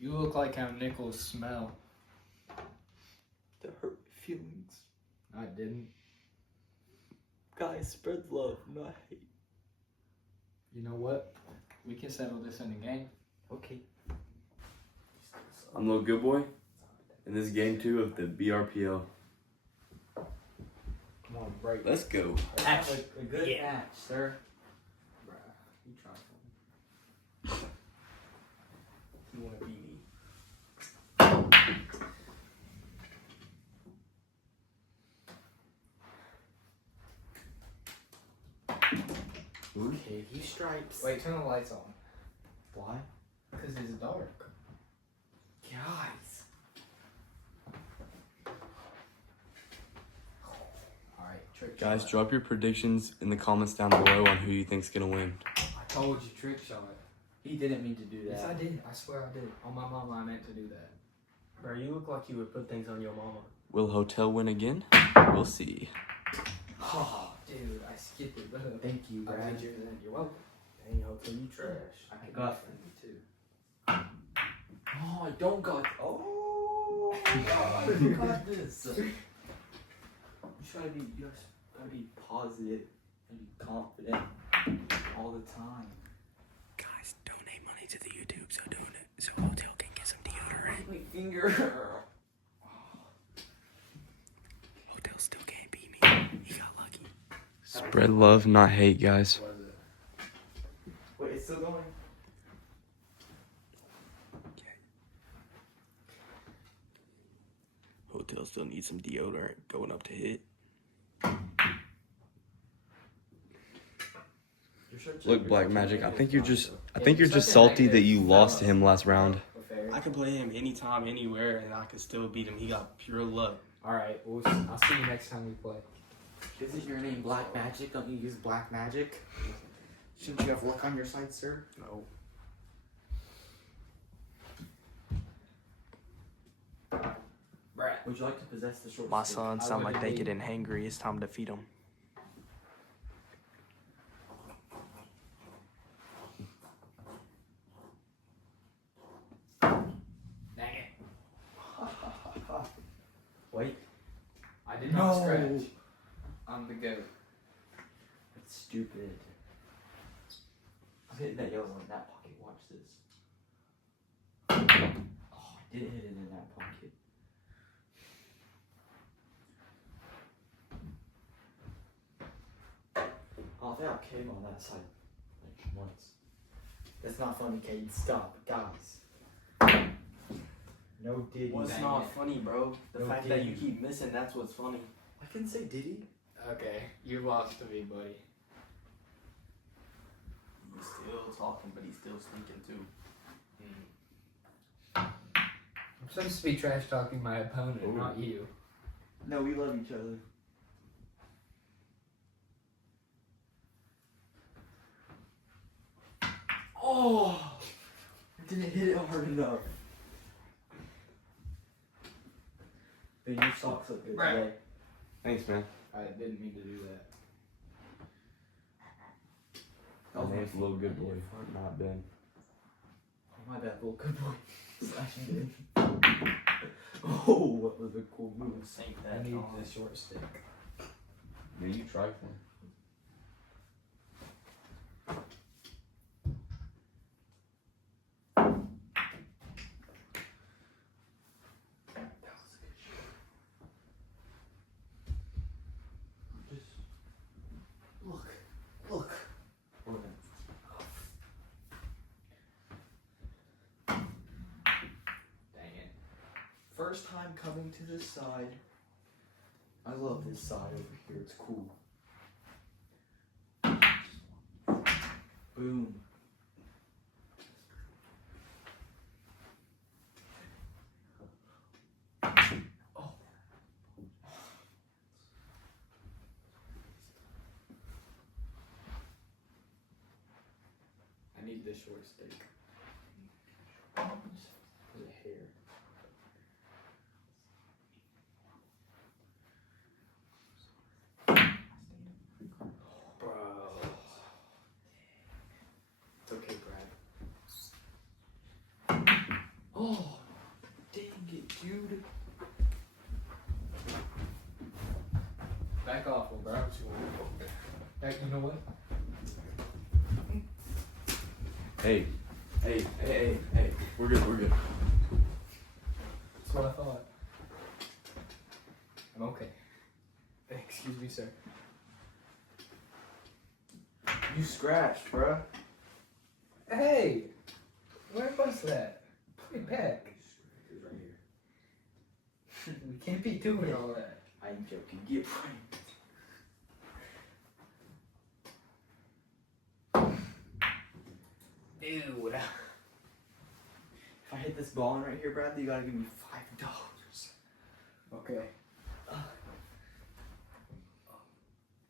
You look like how nickels smell. That hurt my feelings. I didn't. Guys, spread love, not hate. You know what? We can settle this in a game. Okay. I'm Little Good Boy, and this is game 2 of the BRPL. Come on, break. Let's go. Match. A good match, sir. Bruh, you try for me. You want to beat me? Okay, he stripes. Wait, turn the lights on. Why? Because it's dark. Guys. Alright, trick shot. Guys, drop your predictions in the comments down below on who you think's gonna win. I told you, trick shot. He didn't mean to do that. Yes, I did. I swear I did. On my mama, I meant to do that. Bro, you look like you would put things on your mama. Will Hotel win again? We'll see. Oh, dude, I skipped it. But Thank you, I Brad. did yours then. You're welcome. Dang, Hotel, you trash. I can got defend me too. Oh, I don't got. Oh, God, you got this. You gotta be positive and be confident all the time. Guys, donate money to the YouTube so Hotel can get some deodorant. My finger. Hotel still can't beat me. He got lucky. Spread love, not hate, guys. Was it? Wait, it's still going. Hotel still needs some deodorant going up to hit. Look, Black Magic, I think you're just salty that you lost to him last round. I can play him anytime, anywhere, and I can still beat him. He got pure luck. Alright, I'll see you next time we play. Isn't your name Black Magic? Don't you use Black Magic? Shouldn't you have luck on your side, sir? No. Brad. Would you like to possess the short My stick? sons sound like they getting hangry. It's time to feed them. Dang it. Wait. I did not scratch. I'm the goat. That's stupid. I'm hitting that yellow in that pocket. Watch this. Oh, I did hit it in that pocket. Oh, I think I came on that side like once. That's not funny, Cade. Stop, guys. No diddy. What's Dang not it. funny, bro? The No fact that you diddy. keep missing, that's what's funny. I couldn't say diddy. Okay, you lost to me, buddy. He's still talking, but he's still stinking too. I'm supposed to be trash talking my opponent, Ooh. not you. No, we love each other. Oh! I didn't hit it hard enough. Ben, your socks look good Right. today. Thanks, man. I didn't mean to do that. That was My name's my Little Good fault. Boy, not Ben. Oh, my bad, little good boy. Slash Ben. Oh, what was a cool move. Sink I that need dog. the short stick. Yeah, you try for him. That was a good shot. Just look. Hold on. Dang it. First time coming to this side. I love this side over here. It's cool. Boom. Oh. I need the short stick. For the hair. Bro. It's okay, Brad. Oh. Hey. We're good. That's what I thought. I'm okay. Excuse me, sir. You scratched, bruh. Hey! Where was that? Put it back. It's right here. We can't be doing all that. I'm joking. Get pranked. Dude. If I hit this ball in right here, Bradley, you gotta give me $5. Okay.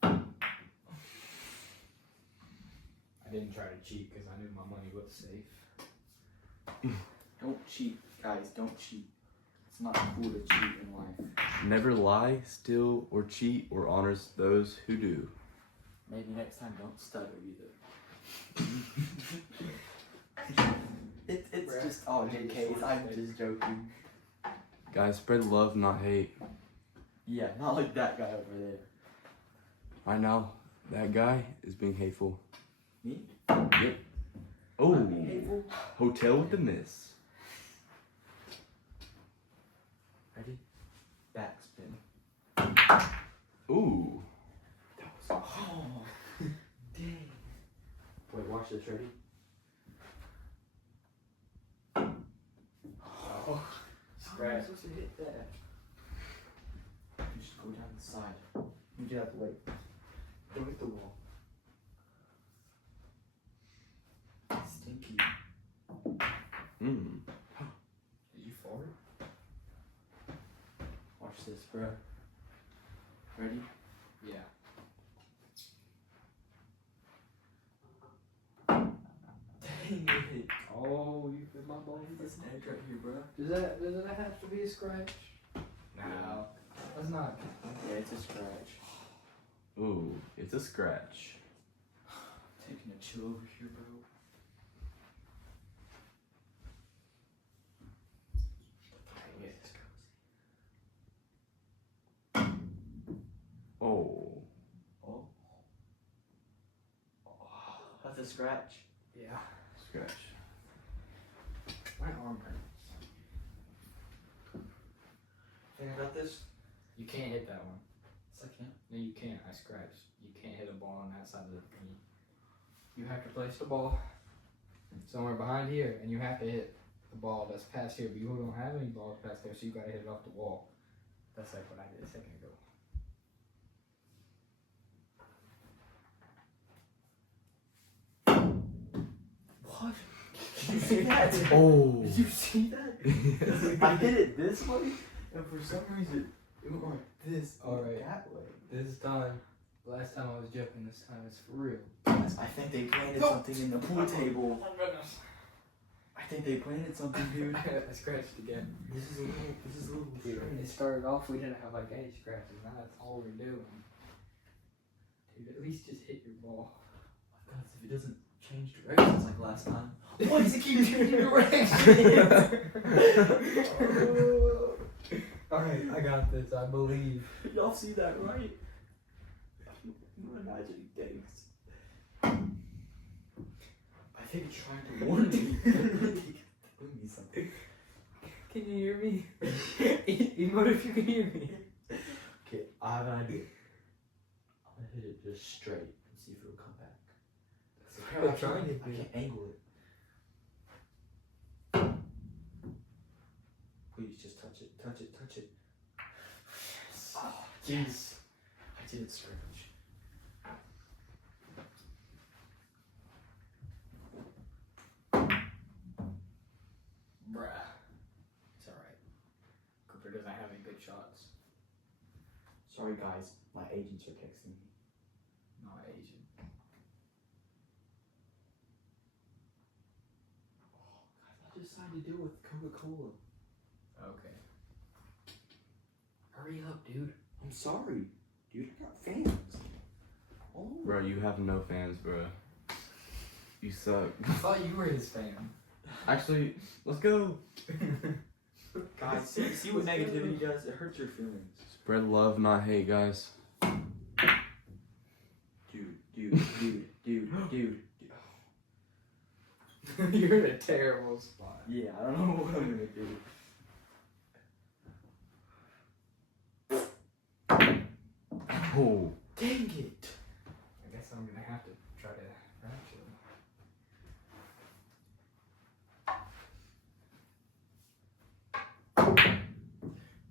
I didn't try to cheat because I knew my money was safe. Don't cheat, guys. Don't cheat. It's not cool to cheat in life. Never lie, steal, or cheat, or honors those who do. Maybe next time don't stutter either. It's Bruh. just all JK. I'm just joking. Guys, spread love, not hate. Yeah, not like that guy over there. Right now, that guy is being hateful. Me? Yep. Oh, I'm being hateful. hotel with the miss. Ready? Backspin. Ooh. That was dang. Wait, watch this. Ready? Oh. How am I supposed to hit that? You just go down the side. You just have to wait. Don't hit the wall. Stinky. Mm. Did you fart? Watch this, bro. Ready? Yeah. Dang it. Oh, you hit my ball. This edge right here, bro. Does that have to be a scratch? No. That's not. Yeah, it's a scratch. Ooh, it's a scratch. Taking a chill over here, bro. Oh. Oh. That's a scratch. Yeah. Scratch. My arm hurts. Think about this? You can't hit that one. Second. No, you can't. I scratched. You can't hit a ball on that side of the thingy. You have to place the ball somewhere behind here, and you have to hit the ball that's past here. But you don't have any balls past there, so you gotta hit it off the wall. That's like what I did a second ago. What? Did you see that? Oh. Did you see that? I hit it this way, and for some reason, it went like this. All right. That way. This time, last time I was joking. This time it's for real. I think they planted something in the pool table. Oh my goodness. I think they planted something, dude. I scratched again. This is a little Dude, when it started off, we didn't have like any scratches. Now that's all we're doing. Dude, at least just hit your ball. God, if it doesn't change directions like last time. Why does it keep changing directions? Alright, I got this. I believe. Y'all see that, right? You're imagining things. I think it's trying to warn me. Tell me something. Can you hear me? Emote if you can hear me. Okay, I have an idea. I'm gonna hit it just straight and see if it'll come back. I'm trying to I can't angle it. Please just touch it, touch it, touch it. Oh, yes. I did scratch. Bruh. It's alright. Cooper doesn't have any good shots. Sorry guys, my agents are texting me. Not Asian. I decided to deal with Coca-Cola. Okay. Hurry up, dude. I'm sorry. Dude, I got fans. Oh. Bro, you have no fans, bro. You suck. I thought you were his fan. Actually, let's go. Guys, see what negativity does? It hurts your feelings. Spread love, not hate, guys. Dude. You're in a terrible spot. Yeah, I don't know what I'm gonna do. Oh, dang it! I guess I'm gonna have to try to actually.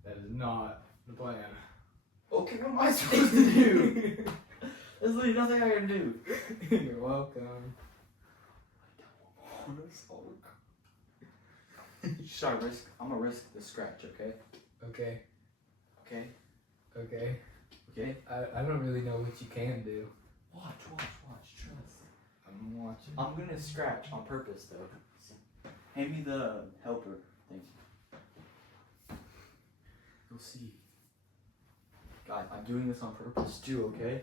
That is not the plan. Okay, what am I supposed to do? There's literally nothing I can do. You're welcome. Should I risk? I'm gonna risk the scratch, okay? Okay, Okay? okay. Okay? I don't really know what you can do. Watch, trust. I'm watching. I'm gonna scratch on purpose, though. Hand me the helper thing. You'll see. God, I'm doing this on purpose too, okay?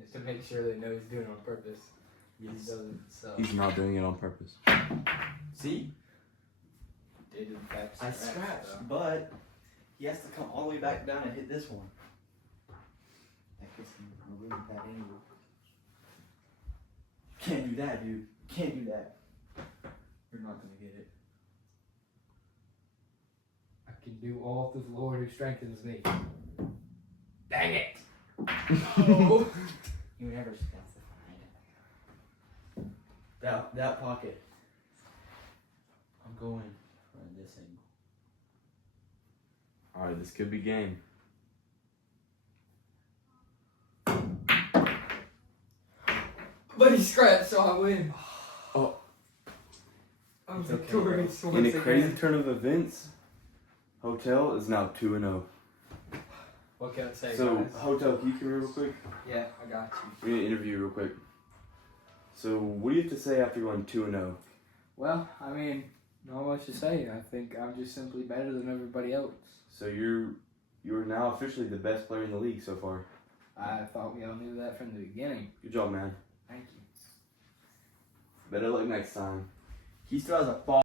Just to make sure they know he's doing it on purpose. He Yes. doesn't, so. He's not doing it on purpose. See? Did in fact I scratch, scratched, so. but he has to come all the way back down and hit this one. That gets him a really bad angle. Can't do that, dude. Can't do that. You're not gonna get it. I can do all through the Lord who strengthens me. Dang it! No! You never specified. That pocket. I'm going for this angle. Alright, this could be game. But he scratched, so I win. Oh. I'm It's okay, victorious In once a crazy again. turn of events, Hotel is now 2-0. What can I say, So, guys? Hotel, can you come here real quick? Yeah, I got you. We're gonna interview you real quick. So, what do you have to say after going 2-0? Well, I mean, not much to say. I think I'm just simply better than everybody else. So you're now officially the best player in the league so far. I thought we all knew that from the beginning. Good job, man. Thank you. Better luck next time. He still has a fall.